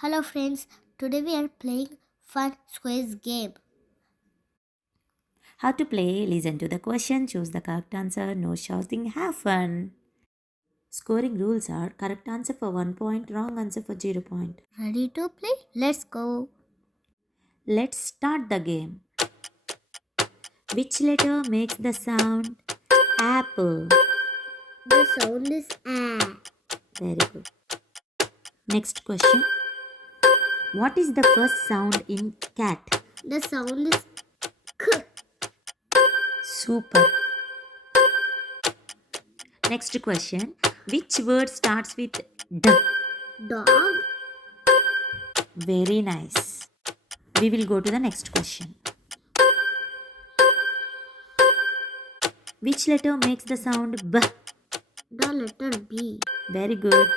Hello friends, today we are playing fun quiz game. How to play? Listen to the question, choose the correct answer, no shouting, have fun. Scoring rules are correct answer for 1 point, wrong answer for 0 point. Ready to play? Let's go. Let's start the game. Which letter makes the sound apple? The sound is A. Very good. Next question. What is the first sound in cat? The sound is K. Super. Next question. Which word starts with D? Dog. Very nice. We will go to the next question. Which letter makes the sound B? The letter B. Very good.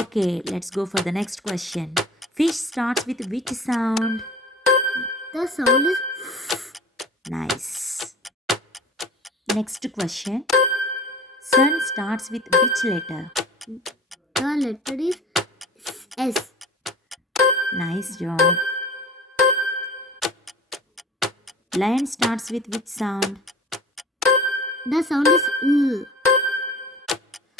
Okay, let's go for the next question. Fish starts with which sound? The sound is Nice. Next question. Sun starts with which letter? The letter is S. Nice job. Lion starts with which sound? The sound is L.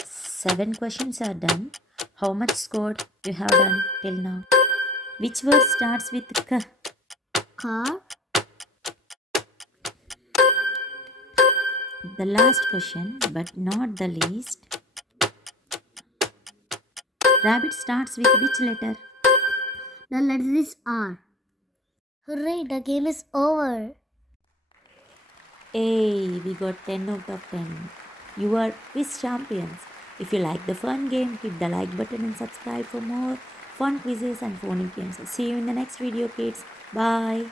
7 questions are done. How much scored you have done till now? Which word starts with K? Car. The last question, but not the least. Rabbit starts with which letter? The letter is R. Hooray, the game is over. Hey, we got 10 out of 10. You are quiz champions. If you like the fun game, hit the like button and subscribe for more fun quizzes and phonic games. See you in the next video, kids. Bye.